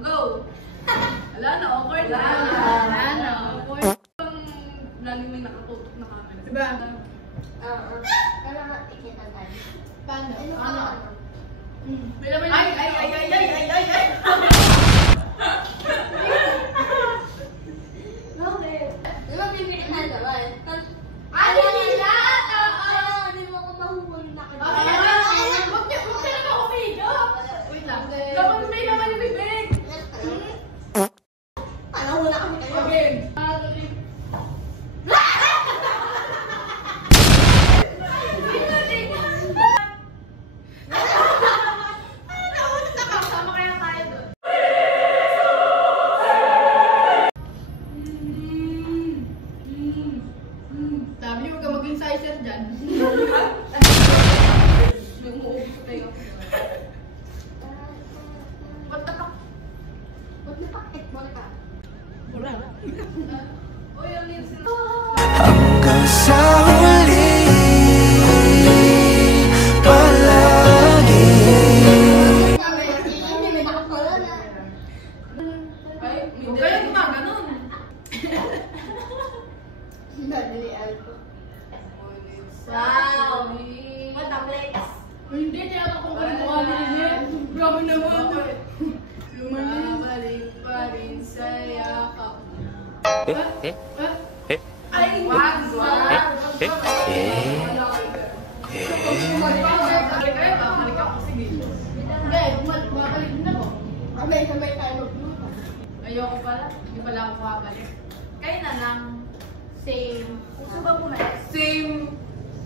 Go! Wala na, awkward na. Wala na, awkward. Laging may nakatutok na camera. Diba? Oo. Para makikita tayo. Paano? Ano? May laman ay! Bakit? Di ba bibili na naman? Ano nila? Hindi mo ako mahuhuli na ka. Huwag ka na makumidyo. Wait lang. Dapat may laman yung bibig! Paano hula kami kayo? Again! Sama kaya tayo doon. Sabi, huwag ka mag-incisor dyan. May umuubos kayo. Ba't napakit mo na ka? Wala. Uy, ang liit sila. Hanggang sa huli palagi. Hindi, may nakapala na. Ay, huwag kayo gumaganon. Nadalian ko. Wow! What a place? Hindi niya ako kung ano mukha ni Lynette. Grabe naman. Bumabalik pa rin sa yakap. Ay, Wag! Balik kayo ba? Balik ako. Sige. Hindi, bumabalik din ako. Kamay tayo magluto. Ayoko pala. Hindi pala ako makabalik. Kayo na lang. Same. Gusto ba bumalik? Same.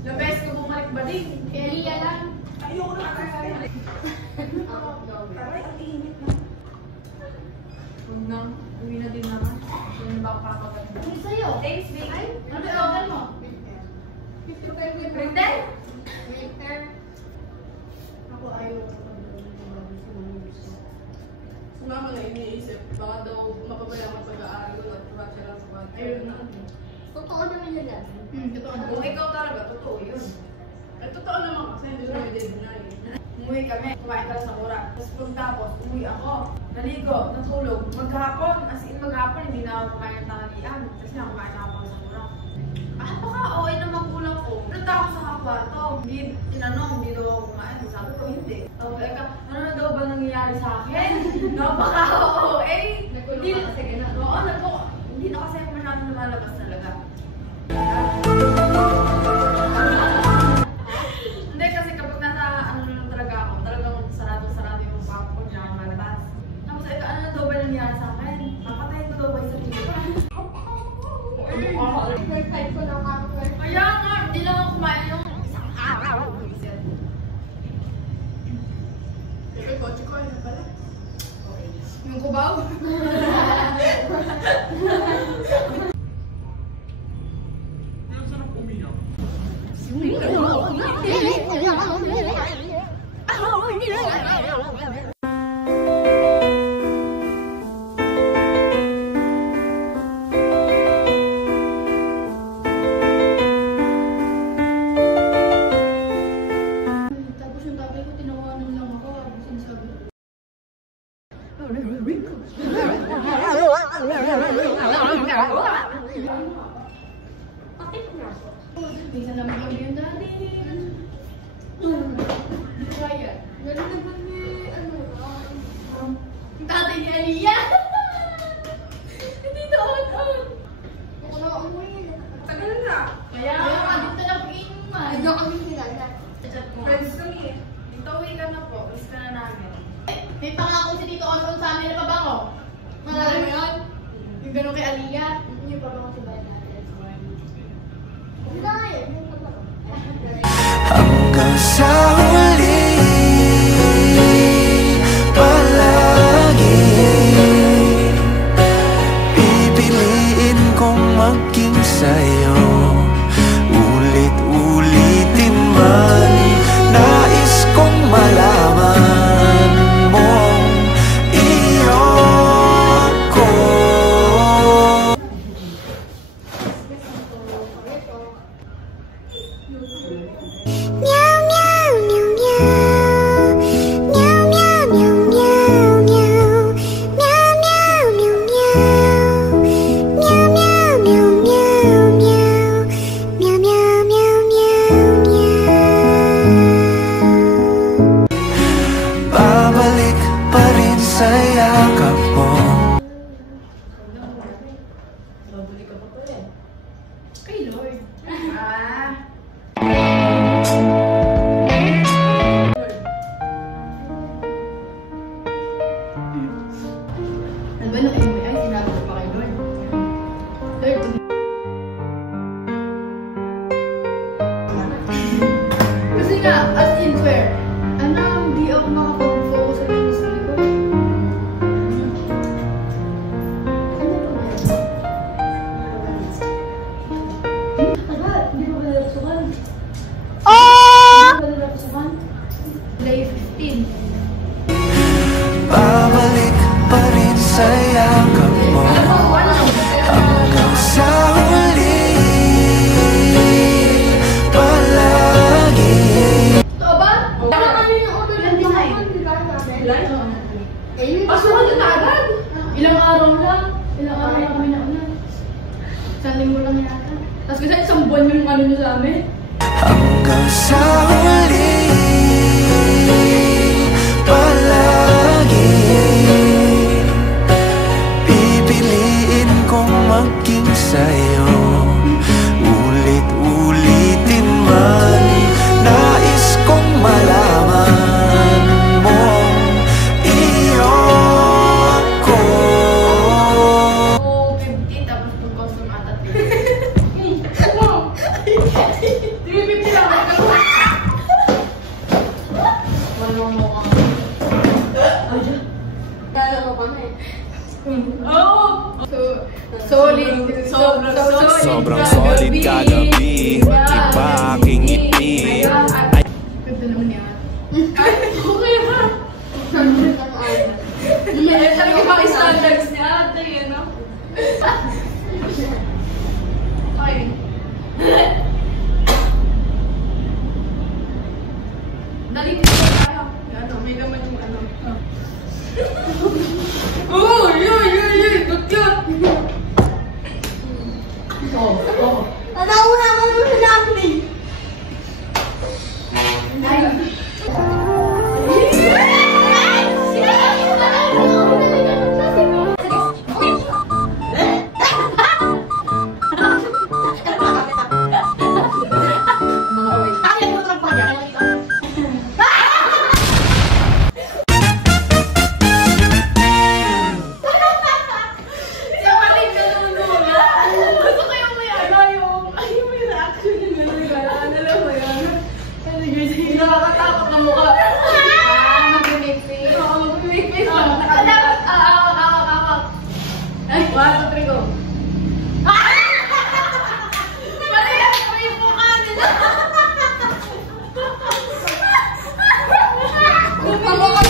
The best ko bumalik ba din? Kaya Lia lang. Ayoko na kakabalik. Aray, ang init na. Huwag nang. Uwi na din naman. Hindi ba ako kakabalik? Ano sa'yo? Thanks, babe. Ay, ano order mo? 50 kayo may Brindel? Later. Ako ayaw. Nga mo na iniisip. Baka daw mapabaya ko pag-aaral ko at diba lang sa kwan. Ayun na. Totoo naman yun lang. Totoo na. Kung ikaw talaga, totoo yun. Ay, totoo naman kasi hindi naman i-deny. Umuwi kami, kumain ka sa kura. Tapos pagtapos, umuwi ako. Naligo, natulog. Maghapon, as in maghapon, hindi na ako kumain ng tanghalian. Kasi na kumain na ako sa kura. Baka okay naman kulang ko. Punta ako sa kwarto. Hindi, tinanong, hindi daw ako kumain. Sabi ko, hindi. Tawag ka, ano na daw ba nangyayari sa akin? Napaka-OA. Hindi na, sige na. Oo, hindi na kasi masyadong lumalabas talaga. Hindi kasi kapag nasa ano lang talaga ako, talagang sarado yung bako ko, hindi ako malabas. Tapos ito, ano na daw ba nangyayari sa akin? Napatayin ko daw ba yung sarili ko? First time ko lang ako. Kaya nga, hindi lang ako kumain yung isang araw. Yung kotse ko, ano pala? Yung kubaw? Tapos yung tatay ko, tinawanan lang ako. Sinasabi ko. Pakit na. Minsan naman kami yung daddy. Ryan. Ganun naman ni, ano, Yung tatay ni Aliyah. Hindi doon. wala akong umuwi. Tagal na. Kaya nga, dito na pag-inuman. Hindi kami sinala. Chat mo. Friends kami eh. Dito uwi ka na po. Miss ka na namin. May pangako si Tito Onson sa amin na pabango. Malala mo yun? Yung gano'n kay Aliyah. Hindi pa ba ako si Bayan natin? Hindi na nga yun. Yung totoo. Hanggang sa huli palagi. Pipiliin kong maging sa'yo. Ulit-ulitin man. Nais kong malaman mong iyon ko. Meow meow sa yakap mo. Babalik ka pa to eh. Ay, Lord. Ano ba nung MY? Sinabi ko pa kay Lord. Lord, kasi nga, as in swear, hindi ako makapag-focus sa mga study ko. Hindi mo ba nalapsukan? Hindi mo ba nalapsukan? July 15. Babalik pa rin sa yakap mo hanggang sa huli palagi. Totoo ba? Baka kami ng auto lang design. Pasukan na agad. Ilang araw lang. Ilang araw lang kami na ulan. Isang linggo lang yata. Tapos kasi isang buwan yung ano nyo sa amin. Hanggang sa huli palagi pipiliin kong maging sa'yo. Ulit-ulitin man nais kong malaman mong iyo ko. Oo, 50 tapos kung custom ata 350 lang. Sobrang solid kagabi, iba aking ngiti. Ganda naman yan. Okay ha? Talaga ba yung standards niya ate, yun no? Ay. Dali dito tayo. Ano, may naman yung ano. Oh, yun. Good yun. Oh. Nauna mo nung sinabi ni. Nakakatakot na mukha. Mag-make face. Oo, mag-make face. Awak. Ay, 1, 2, 3, go. Mali yan po yung mukha nila. Kamukha mo na.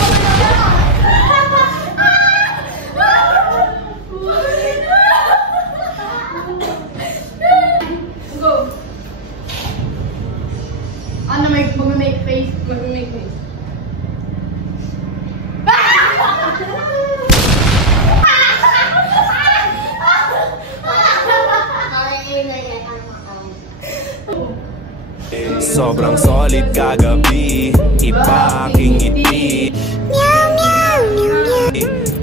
Go. Ano, mag-make face? Mag-make face. Sobrang solid kagabi, iba aking ngiti.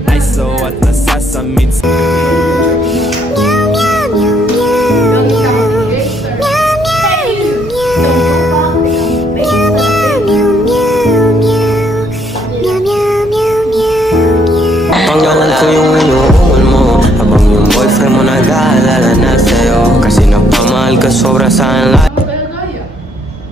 Ay so at nasasamid sa Panggalan ko yung inuungol mo habang yung boyfriend mo nag-aalala na sa'yo kasi nagpamahal ka sobra sa'kin lahat.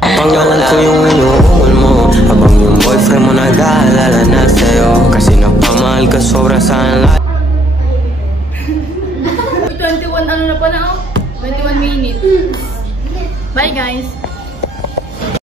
Panggalan ko yung inuungol mo habang yung boyfriend mo nag-aalala na sa'yo kasi nagpamahal ka sobra sa'kin lahat. 21 ano na pa na 21 minutes. Bye guys.